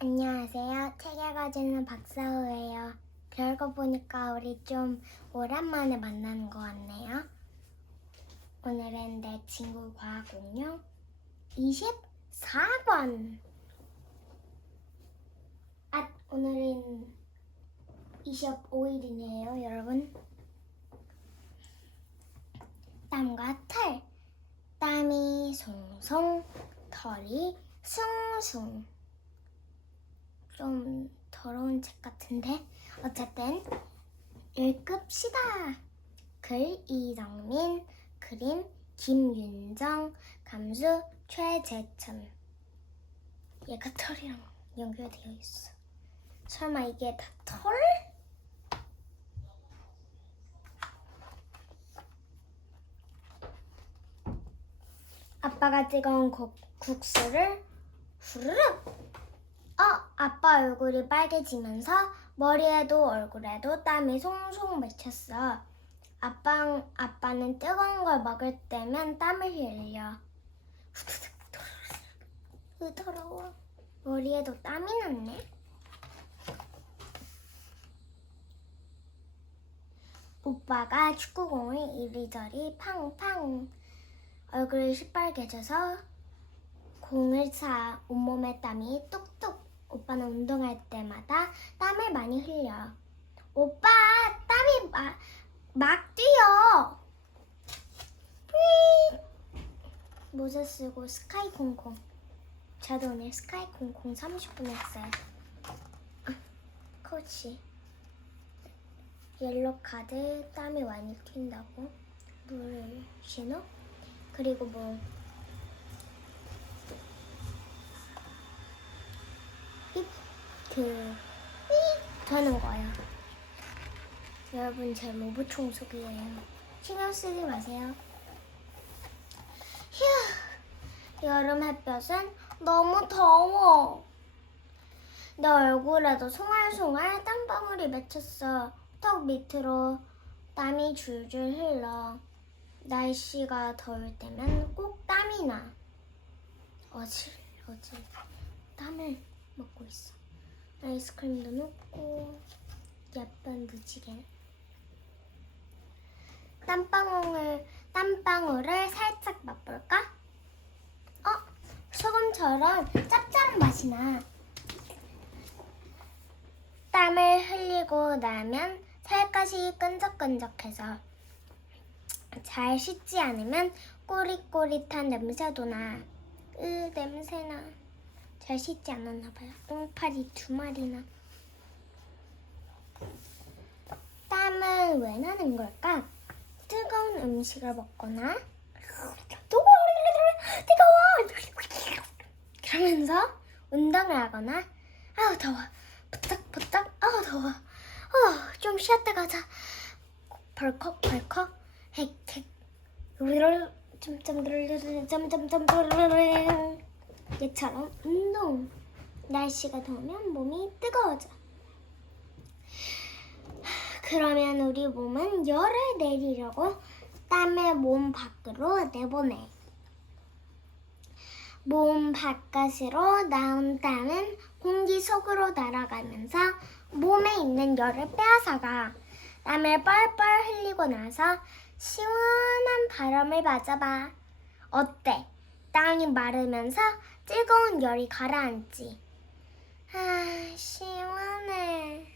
안녕하세요. 책 읽어주는 박사우예요. 그러고 보니까 우리 좀 오랜만에 만나는 것 같네요. 오늘은 내 친구 과학 공룡 24권. 오늘은 25일이네요, 여러분. 땀과 털. 땀이 송송, 털이 숭숭. 좀 더러운 책 같은데 어쨌든 읽읍시다. 글 이정민, 그림 김윤정, 감수 최재천. 얘가 털이랑 연결되어 있어. 설마 이게 다 털? 아빠가 뜨거운 국수를 후루룩. 아빠 얼굴이 빨개지면서 머리에도 얼굴에도 땀이 송송 맺혔어. 아빠는 뜨거운 걸 먹을 때면 땀을 흘려. 더러워. 머리에도 땀이 났네. 오빠가 축구공을 이리저리 팡팡. 얼굴이 시뻘개져서 공을 차 온몸에 땀이 뚝뚝. 오빠는 운동할 때마다 땀을 많이 흘려. 오빠, 땀이 막 뛰어. 모자 쓰고 스카이 콩콩. 저도 오늘 스카이 콩콩 30분 했어요. 코치. 옐로 카드, 땀이 많이 튄다고. 물 신호. 그리고 뭐 하는 거예요. 여러분, 제 로봇 청소기예요. 신경 쓰지 마세요. 휴, 여름 햇볕은 너무 더워. 내 얼굴에도 송알송알 땀방울이 맺혔어. 턱 밑으로 땀이 줄줄 흘러. 날씨가 더울 때면 꼭 땀이 나. 어질 땀을 먹고 있어. 아이스크림도 넣고 예쁜 무지개. 땀방울을 살짝 맛볼까? 소금처럼 짭짤한 맛이 나. 땀을 흘리고 나면 살갗이 끈적끈적해서 잘 씻지 않으면 꼬릿꼬릿한 냄새도 나. 냄새나. 잘 씻지 않았나 봐요. 똥파리 2마리나. 땀은 왜 나는 걸까? 뜨거운 음식을 먹거나 뜨거워 그러면서 운동을 하거나 더워 부탁 더워 좀 쉬었다 가자 벌컥 헥헥 얘처럼 운동. 날씨가 더우면 몸이 뜨거워져. 그러면 우리 몸은 열을 내리려고 땀을 몸 밖으로 내보내. 몸 바깥으로 나온 땀은 공기 속으로 날아가면서 몸에 있는 열을 빼앗아가. 땀을 뻘뻘 흘리고 나서 시원한 바람을 맞아봐. 어때? 땀이 마르면서 뜨거운 열이 가라앉지. 시원해.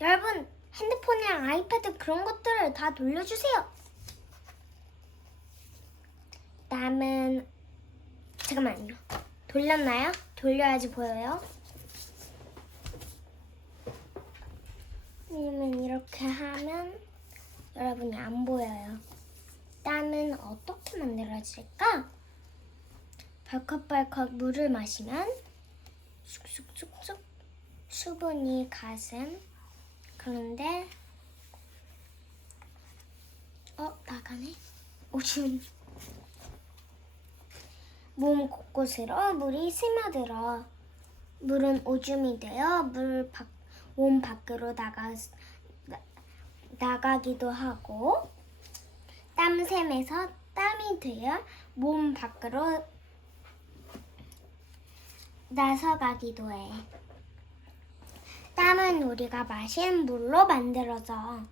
여러분, 핸드폰이랑 아이패드 그런 것들을 다 돌려주세요. 땀은 잠깐만요. 돌렸나요? 돌려야지 보여요. 왜냐면 이렇게 하면 여러분이 안 보여요. 땀은 어떻게 만들어질까? 벌컥벌컥 물을 마시면 쑥쑥쑥쑥 수분이 가슴. 그런데 나가네. 오줌. 몸 곳곳으로 물이 스며들어. 물은 오줌이 되어 몸 밖으로 나가기도 하고 땀샘에서 땀이 되어 몸 밖으로 나서가기도 해. 땀은 우리가 마신 물로 만들어져.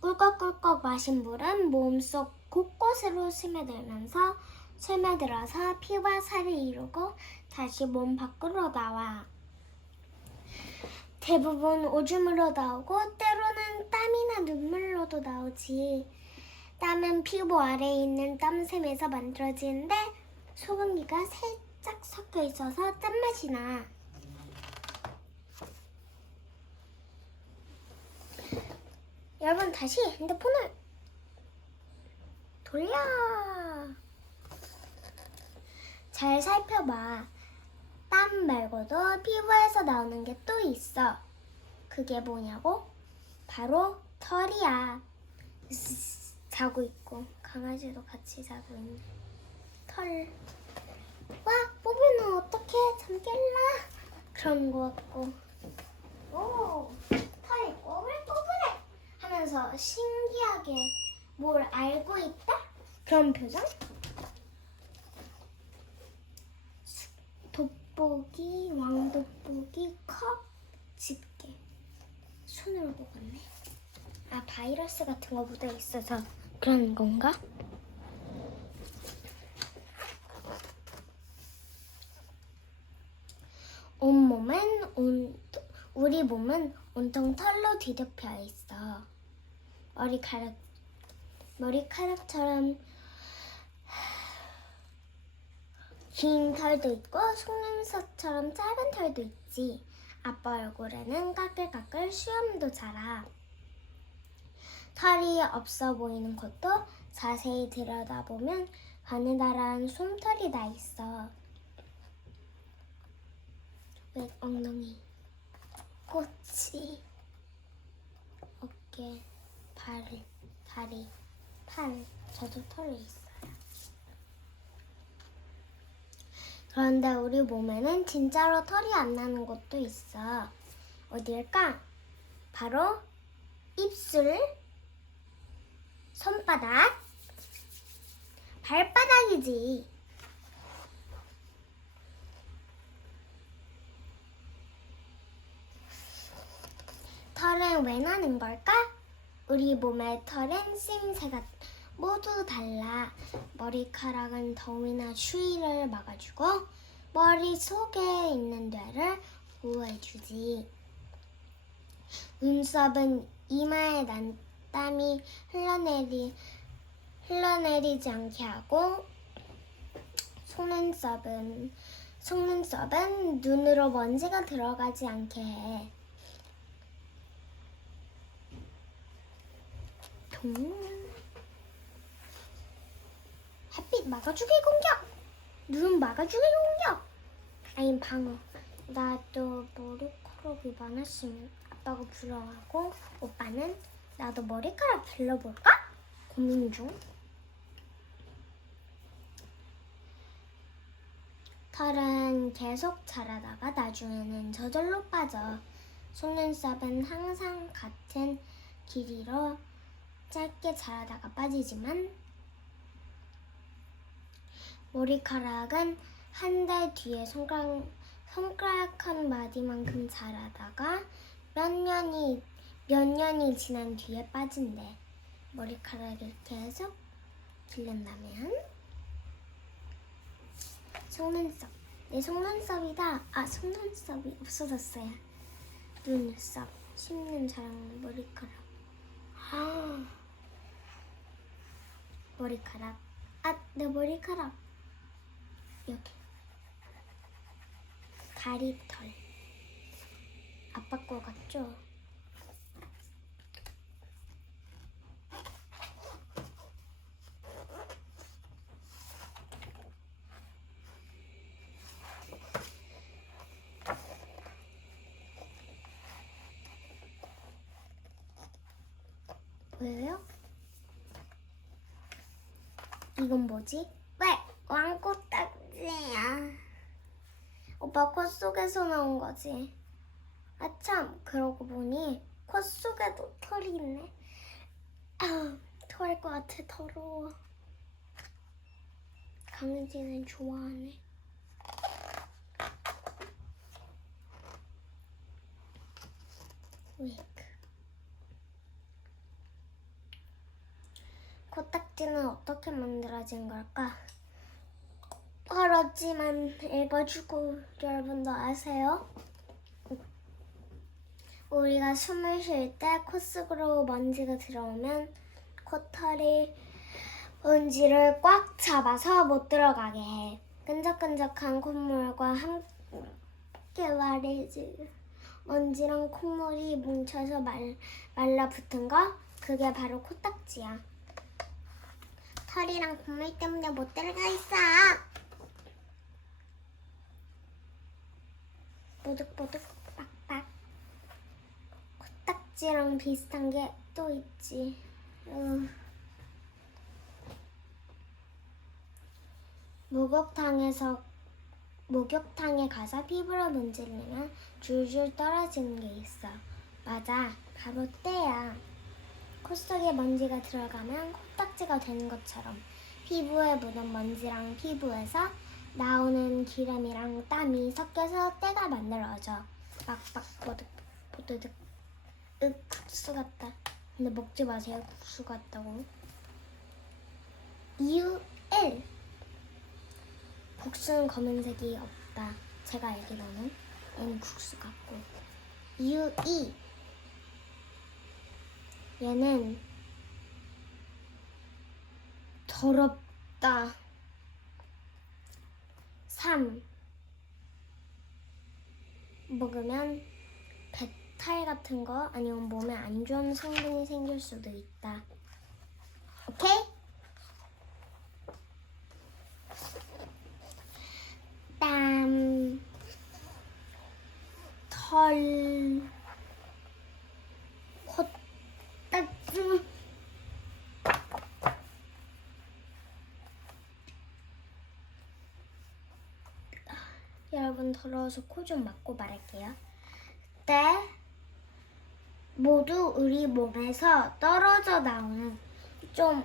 꿀꺽꿀꺽 마신 물은 몸속 곳곳으로 스며들어서 피와 살이 이루고 다시 몸 밖으로 나와. 대부분 오줌으로 나오고 때로는 땀이나 눈물로도 나오지. 땀은 피부 아래에 있는 땀샘에서 만들어지는데 소금기가 살짝 섞여 있어서 짠맛이 나. 여러분 다시 핸드폰을 돌려. 잘 살펴봐. 땀 말고도 피부에서 나오는 게 또 있어. 그게 뭐냐고? 바로 털이야. 자고 있고 강아지도 같이 자고 있네. 털. 와, 뽀비는 어떻게 잠 깰라? 그런 거 같고. 오, 털이 꼬불꼬불해 하면서 신기하게 뭘 알고 있다? 그런 표정? 돋보기, 왕돋보기, 컵, 집게. 손으로 먹었네. 아, 바이러스 같은 거 묻어 있어서 그런 건가? 우리 몸은 온통 털로 뒤덮여 있어. 머리카락처럼 긴 털도 있고 속눈썹처럼 짧은 털도 있지. 아빠 얼굴에는 까끌까끌 수염도 자라. 털이 없어 보이는 곳도 자세히 들여다보면 가느다란 솜털이 나 있어. 왜 엉덩이, 꼬치, 어깨, 다리, 팔, 저도 털이 있어요. 그런데 우리 몸에는 진짜로 털이 안 나는 곳도 있어. 어딜까? 바로 입술, 손바닥, 발바닥이지. 털은 왜 나는 걸까? 우리 몸의 털은 쓰임새가 모두 달라. 머리카락은 더위나 추위를 막아주고 머리 속에 있는 데를 보호해주지. 눈썹은 이마에 난 땀이 흘러내리지 않게 하고 속눈썹은 눈으로 먼지가 들어가지 않게 해. 햇빛 막아주기 공격! 눈 막아주기 공격! 아님 방어. 나도 머리카락이 많았으면 아빠가 부러워하고 오빠는 나도 머리카락 길러볼까? 고민 중. 털은 계속 자라다가 나중에는 저절로 빠져. 속눈썹은 항상 같은 길이로 짧게 자라다가 빠지지만 머리카락은 한 달 뒤에 손가락 한 마디만큼 자라다가 몇 년이 지난 뒤에 빠진대. 머리카락을 계속 기른다면 속눈썹. 내 속눈썹이다. 아, 속눈썹이 없어졌어요. 눈썹, 10년 자란 머리카락. 아, 머리카락. 아, 내 머리카락. 여기. 다리털. 아빠 거 같죠? 왜요? 이건 뭐지? 왜? 왕꼬딱지야. 오빠 코 속에서 나온 거지. 아참, 그러고 보니 코 속에도 털이 있네. 아, 토할 것 같아. 더러워. 강은지는 좋아하네. 웨이크. 코딱지는 어떻게 만들어진 걸까? 어렵지만 읽어주고 여러분도 아세요? 우리가 숨을 쉴 때 코 속으로 먼지가 들어오면 코털이 먼지를 꽉 잡아서 못 들어가게 해. 끈적끈적한 콧물과 함께 말이지. 먼지랑 콧물이 뭉쳐서 말라붙은 거, 그게 바로 코딱지야. 털이랑 콧물 때문에 못 들어가 있어. 뽀득뽀득 빡빡. 코딱지랑 비슷한 게 또 있지. 목욕탕에 가서 피부를 문지르면 줄줄 떨어지는 게 있어. 맞아, 바로 때야. 코 속에 먼지가 들어가면 코딱지가 되는 것처럼 피부에 묻은 먼지랑 피부에서 나오는 기름이랑 땀이 섞여서 때가 만들어져. 빡빡 뽀득뽀득. 국수 같다. 근데 먹지 마세요. 국수 같다고. 이유 1. 국수는 검은색이 없다. 제가 알기로는 얘는 국수 같고. 이유 2. 얘는 더럽다. 3. 먹으면 배탈 같은 거 아니면 몸에 안 좋은 성분이 생길 수도 있다. 오케이? 땀, 털, 코딱지. 여러분 더러워서 코 좀 막고 말할게요. 때 모두 우리 몸에서 떨어져 나오는 좀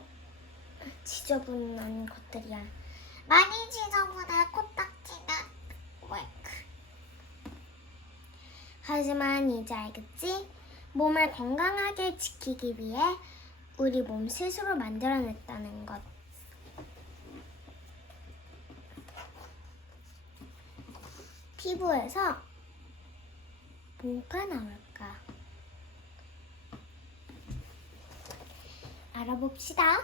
지저분한 것들이야. 많이 지저분해 코딱지는. 웨이크. 하지만 이제 알겠지? 몸을 건강하게 지키기 위해 우리 몸 스스로 만들어냈다는 것. 피부에서 뭐가 나올까? 알아봅시다.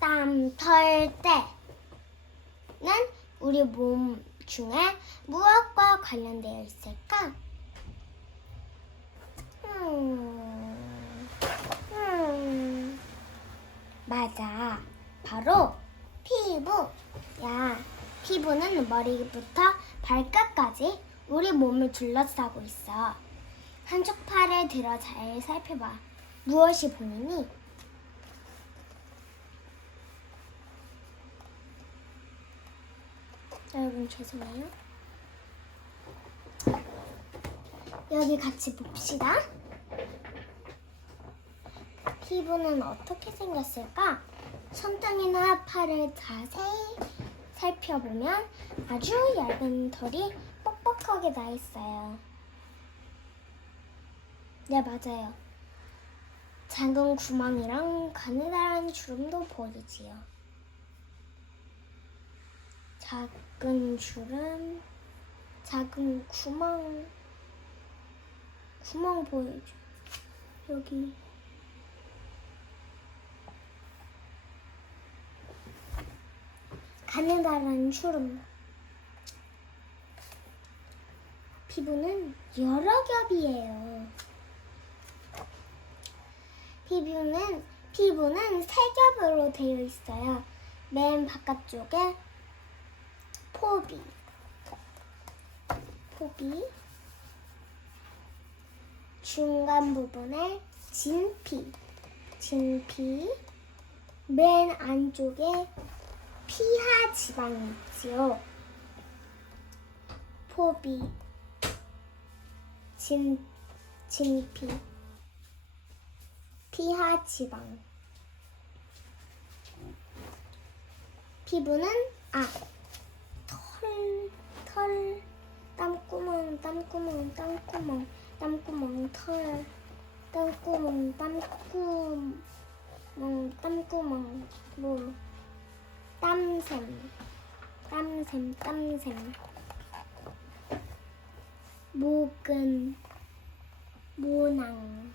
땀, 털, 때는 우리 몸 중에 무엇과 관련되어 있을까? 맞아. 바로 피부야. 피부는 머리부터 발끝까지 우리 몸을 둘러싸고 있어. 한쪽 팔을 들어 잘 살펴봐. 무엇이 보이니? 여러분 죄송해요. 여기 같이 봅시다. 피부는 어떻게 생겼을까? 손등이나 팔을 자세히 살펴보면 아주 얇은 털이 뻑뻑하게 나 있어요. 네, 맞아요. 작은 구멍이랑 가느다란 주름도 보이지요. 작은 주름, 작은 구멍 보이죠? 여기. 가느다란 주름. 피부는 여러 겹이에요. 피부는 세 겹으로 되어 있어요. 맨 바깥쪽에 포비, 중간 부분에 진피, 맨 안쪽에 피하 지방이 있지요. 포비, 진피. 피하지방. 피부는 털, 땀구멍, 털, 뭐, 땀샘, 모근, 모낭.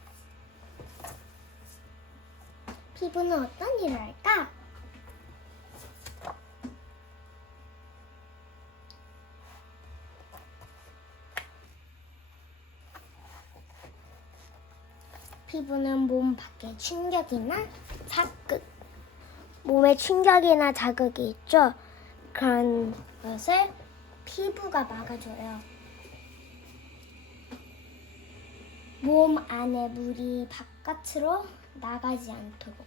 피부는 어떤 일을 할까? 피부는 몸 밖에 충격이나 자극, 몸에 충격이나 자극이 있죠. 그런 것을 피부가 막아줘요. 몸 안에 물이 바깥으로 나가지 않도록.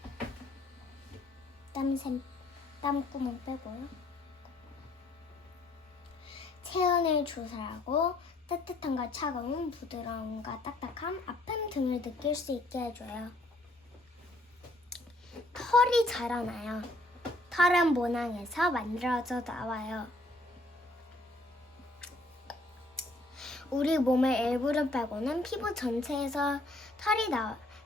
땀구멍 빼고요. 체온을 조절하고 따뜻함과 차가움, 부드러움과 딱딱함, 아픔 등을 느낄 수 있게 해줘요. 털이 자라나요. 털은 모낭에서 만들어져 나와요. 우리 몸의 일부를 빼고는 피부 전체에서 털이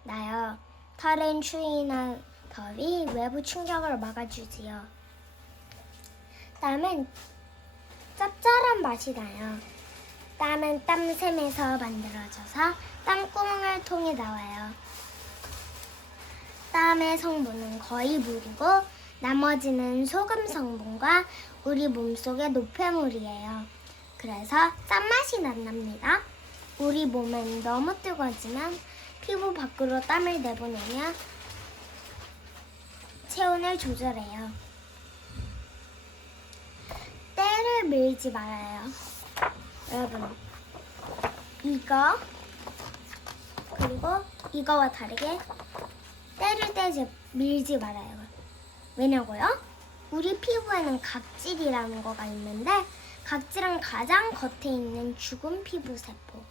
나요. 털은 추위나 더위, 외부 충격을 막아주지요. 땀은 짭짤한 맛이 나요. 땀은 땀샘에서 만들어져서 땀구멍을 통해 나와요. 땀의 성분은 거의 물이고 나머지는 소금 성분과 우리 몸속의 노폐물이에요. 그래서 짠맛이 난답니다. 우리 몸은 너무 뜨거워지면 피부 밖으로 땀을 내보내며 체온을 조절해요. 때를 밀지 말아요. 여러분, 이거 그리고 이거와 다르게 때를 밀지 말아요. 왜냐고요? 우리 피부에는 각질이라는 거가 있는데 각질은 가장 겉에 있는 죽은 피부 세포.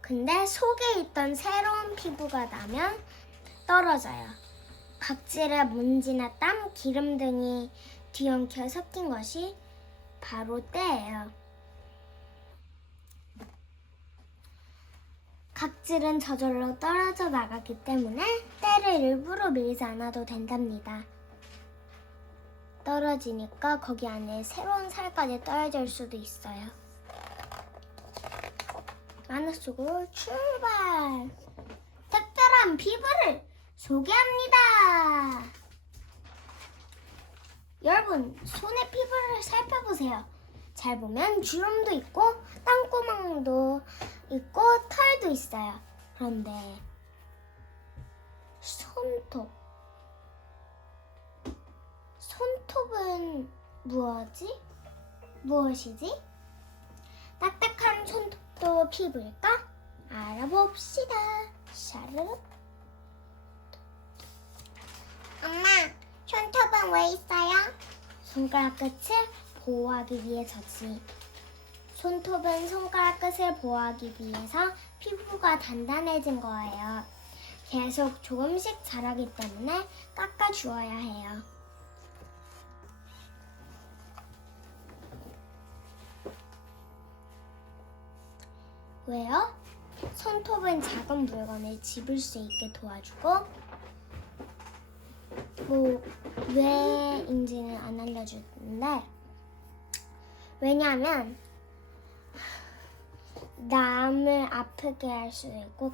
근데 속에 있던 새로운 피부가 나면 떨어져요. 각질에 먼지나 땀, 기름 등이 뒤엉켜 섞인 것이 바로 때예요. 각질은 저절로 떨어져 나가기 때문에 때를 일부러 밀지 않아도 된답니다. 떨어지니까 거기 안에 새로운 살까지 떨어질 수도 있어요. 마늘 속으로 출발! 특별한 피부를 소개합니다. 여러분, 손의 피부를 살펴보세요. 잘 보면 주름도 있고 땀구멍도 있고 털도 있어요. 그런데 손톱은 무엇이지? 딱딱한 손톱도 피부일까? 알아봅시다. 샤르르. 엄마, 손톱은 왜 있어요? 손가락 끝을 보호하기 위해서지. 손톱은 손가락 끝을 보호하기 위해서 피부가 단단해진 거예요. 계속 조금씩 자라기 때문에 깎아주어야 해요. 왜요? 손톱은 작은 물건을 집을 수 있게 도와주고 왜인지는 안 알려주는데 왜냐하면 남을 아프게 할 수도 있고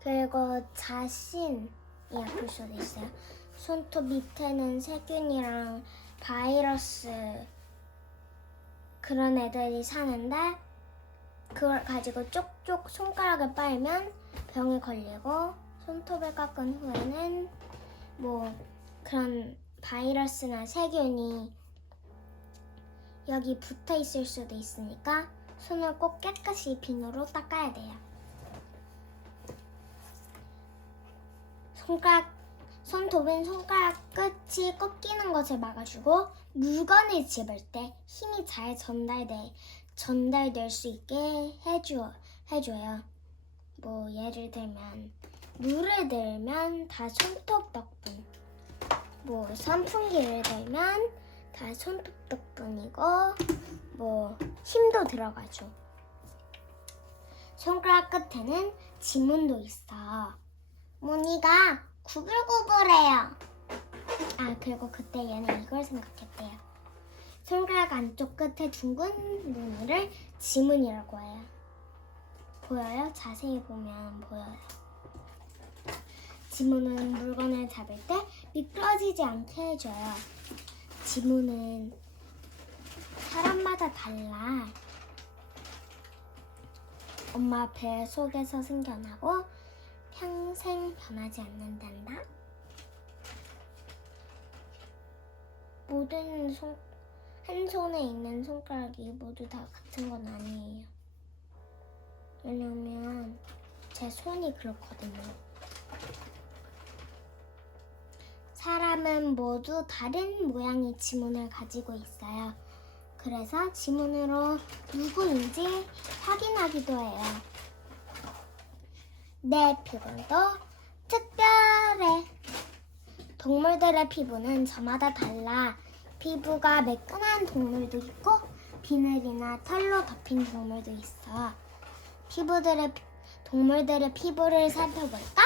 그리고 자신이 아플 수도 있어요. 손톱 밑에는 세균이랑 바이러스 그런 애들이 사는데 그걸 가지고 쪽쪽 손가락을 빨면 병에 걸리고 손톱을 깎은 후에는 그런 바이러스나 세균이 여기 붙어 있을 수도 있으니까 손을 꼭 깨끗이 비누로 닦아야 돼요. 손톱은 손가락 끝이 꺾이는 것을 막아주고 물건을 집을 때 힘이 잘 전달될 수 있게 해줘요. 뭐 예를 들면 물을 들면 다 손톱 덕분, 뭐 선풍기를 들면 다 손톱 덕분이고, 뭐 힘도 들어가죠. 손가락 끝에는 지문도 있어. 무늬가 구불구불해요. 아, 그리고 그때 얘는 이걸 생각했대요. 손가락 안쪽 끝에 둥근 무늬를 지문이라고 해요. 보여요? 자세히 보면 보여요. 지문은 물건을 잡을 때 미끄러지지 않게 해줘요. 지문은 사람마다 달라. 엄마 배 속에서 생겨나고 평생 변하지 않는단다. 모든 한 손에 있는 손가락이 모두 다 같은 건 아니에요. 왜냐면 제 손이 그렇거든요. 사람은 모두 다른 모양의 지문을 가지고 있어요. 그래서 지문으로 누구인지 확인하기도 해요. 내 피부도 특별해. 동물들의 피부는 저마다 달라. 피부가 매끈한 동물도 있고 비늘이나 털로 덮인 동물도 있어. 동물들의 피부를 살펴볼까?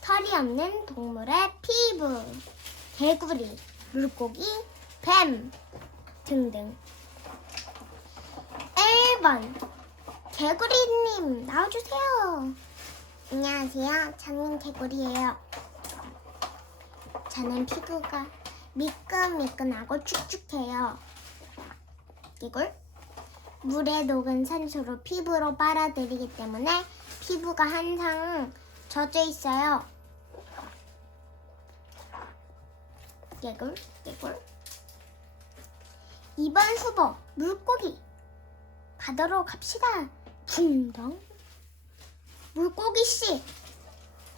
털이 없는 동물의 피부, 개구리, 물고기, 뱀 등등. 1번 개구리님 나와주세요. 안녕하세요. 저는 개구리예요. 저는 피부가 미끈미끈하고 축축해요. 이걸 물에 녹은 산소로 피부로 빨아들이기 때문에 피부가 항상 젖어 있어요. 개굴. 2번 후보 물고기. 바다로 갑시다. 붕덩. 물고기씨,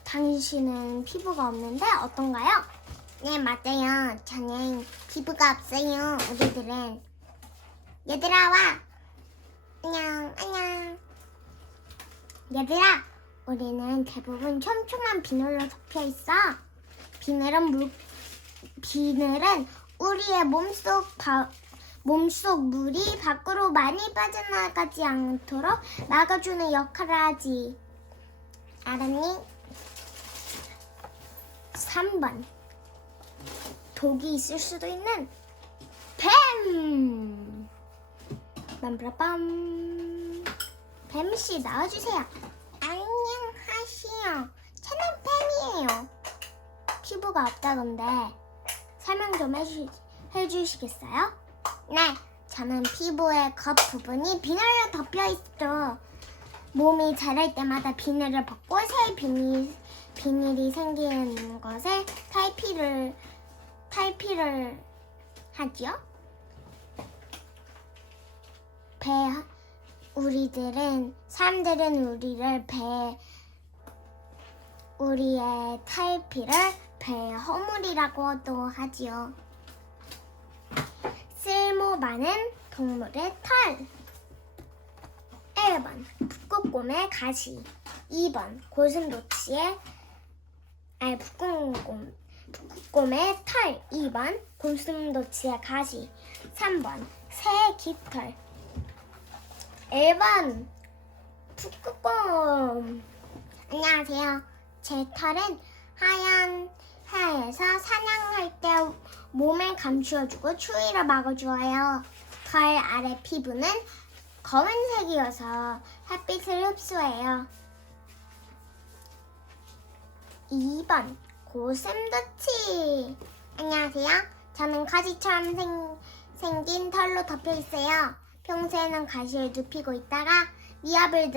당신은 피부가 없는데 어떤가요? 네, 맞아요. 저는 피부가 없어요. 우리들은. 얘들아, 와. 안녕. 얘들아, 우리는 대부분 촘촘한 비늘로 덮여 있어. 비늘은 우리의 몸속 물이 밖으로 많이 빠져나가지 않도록 막아주는 역할을 하지. 알았니? 3번 독이 있을 수도 있는 뱀. 빰빠밤. 뱀씨 나와주세요. 안녕하세요. 저는 뱀이에요. 피부가 없다던데 설명 좀 해주시겠어요? 네, 저는 피부의 겉부분이 비늘로 덮여 있어. 몸이 자랄 때마다 비늘을 벗고 새 비늘이 생기는 것을 탈피를 하지요. 사람들은 우리의 탈피를 배 허물이라고도 하지요. 쓸모 많은 동물의 털. 1번 북극곰의 가시. 2번 북극곰의 털. 2번 고슴도치의 가시. 3번 새의 깃털. 1번 북극곰. 안녕하세요. 제 털은 하얀 사냥할 때 몸을 감추어주고 추위를 막아주어요. 털 아래 피부는 검은색이어서 햇빛을 흡수해요. 2번 고슴도치. 안녕하세요. 저는 가시처럼 생긴 털로 덮여 있어요. 평소에는 가시를 눕히고 있다가 위험을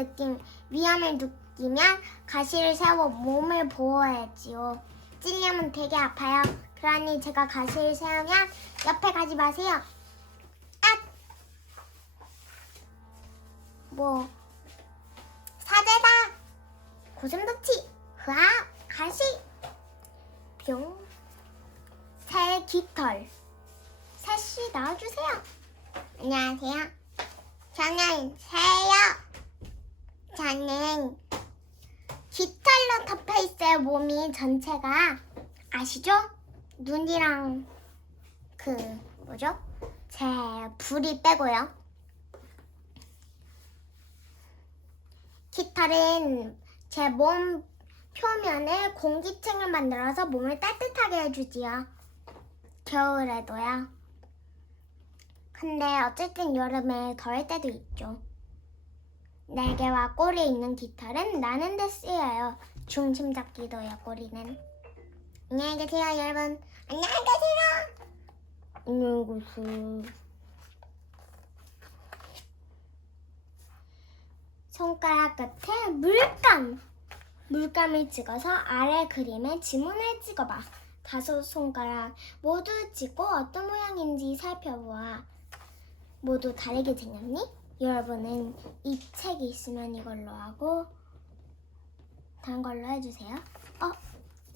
느끼면 가시를 세워 몸을 보호해야지요. 찔리면 되게 아파요. 그러니 제가 가시를 세우면 옆에 가지 마세요. 사제다. 고슴도치. 흐아. 가시. 병. 새 깃털. 새씨 나와주세요. 안녕하세요. 저는 새요. 저는 깃털로 덮여 있어요. 몸이 전체가. 아시죠? 눈이랑 그 뭐죠? 제 부리 빼고요. 깃털은 제 몸 표면에 공기층을 만들어서 몸을 따뜻하게 해주지요. 겨울에도요. 근데 어쨌든 여름에 더울 때도 있죠. 날개와 꼬리에 있는 깃털은 나는 데 쓰여요. 중심 잡기도요. 꼬리는. 안녕히 계세요, 여러분. 안녕히 계세요. 안녕히 계세요. 손가락 끝에 물감을 찍어서 아래 그림에 지문을 찍어봐. 5손가락 모두 찍고 어떤 모양인지 살펴보아. 모두 다르게 생겼니? 여러분은 이 책이 있으면 이걸로 하고 다른 걸로 해주세요.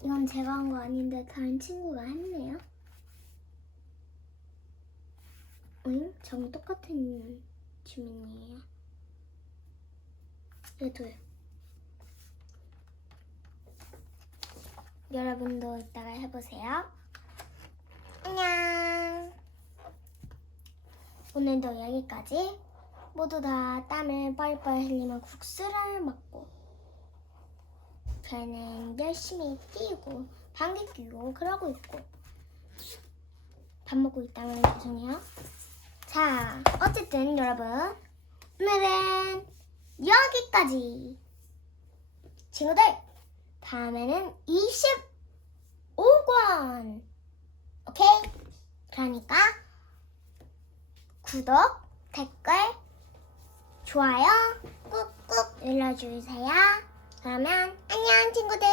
이건 제가 한 거 아닌데 다른 친구가 했네요. 응? 저랑 똑같은 지문이에요. 얘도요. 여러분도 이따가 해보세요. 안녕. 오늘도 여기까지. 모두 다 땀을 뻘뻘 흘리며 국수를 먹고 저희는 열심히 뛰고 방귀 뀌고 그러고 있고 밥 먹고 있다면 죄송해요. 자, 어쨌든 여러분 오늘은 여기까지. 친구들, 다음에는 25권. 오케이? 그러니까 구독, 댓글, 좋아요 꾹꾹 눌러주세요. 그러면 안녕 친구들.